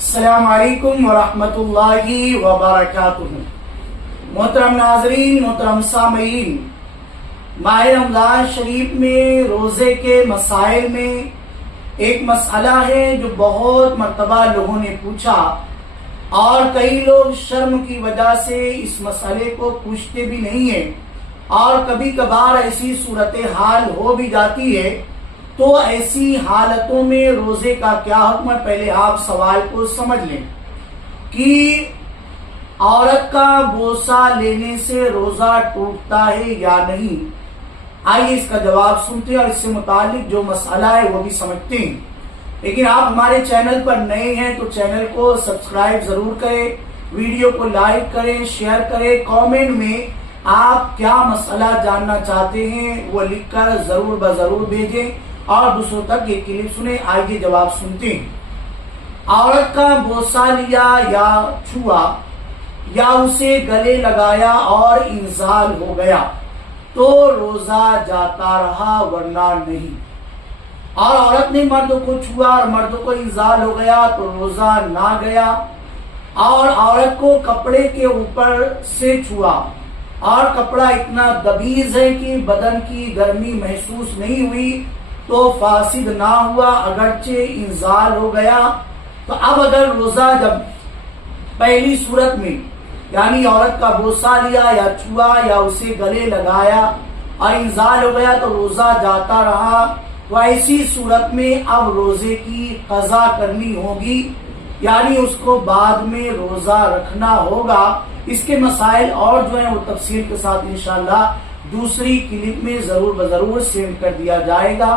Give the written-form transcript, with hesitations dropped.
अस्सलाम वालेकुम वरहमतुल्लाहि वबरकातुहू। मोहतरम नाजरीन, मोहतरम सामीन, माह रमजान शरीफ में रोजे के मसाइल में एक मसला है जो बहुत मर्तबा लोगों ने पूछा और कई लोग शर्म की वजह से इस मसले को पूछते भी नहीं है और कभी कभार ऐसी सूरत हाल हो भी जाती है। तो ऐसी हालतों में रोजे का क्या हुक्म है, पहले आप सवाल को समझ लें कि औरत का बोसा लेने से रोजा टूटता है या नहीं। आइए इसका जवाब सुनते हैं और इससे मुतालिक जो मसला है वो भी समझते हैं। लेकिन आप हमारे चैनल पर नए हैं तो चैनल को सब्सक्राइब जरूर करें, वीडियो को लाइक करें, शेयर करें, कमेंट में आप क्या मसला जानना चाहते हैं वो लिखकर जरूर बजरूर भेजें और दूसरों तक ये क्लिप सुने। आइए जवाब सुनते हैं। औरत का बोसा लिया या छुआ या उसे गले लगाया और इंजाल हो गया तो रोजा जाता रहा वरना नहीं। और औरत ने मर्द को छुआ और मर्द को इंजाल हो गया तो रोजा ना गया। और औरत को कपड़े के ऊपर से छुआ और कपड़ा इतना दबीज है कि बदन की गर्मी महसूस नहीं हुई तो फासिद ना हुआ, अगरचे इंजाल हो गया। तो अब अगर रोजा जब पहली सूरत में यानी औरत का बोसा लिया या छुआ या उसे गले लगाया और इंजाल हो गया तो रोजा जाता रहा, तो ऐसी सूरत में अब रोजे की कज़ा करनी होगी यानी उसको बाद में रोजा रखना होगा। इसके मसाइल और जो है वो तफसील के साथ इंशाअल्लाह दूसरी क्लिप में जरूर बजरूर सेंड कर दिया जाएगा।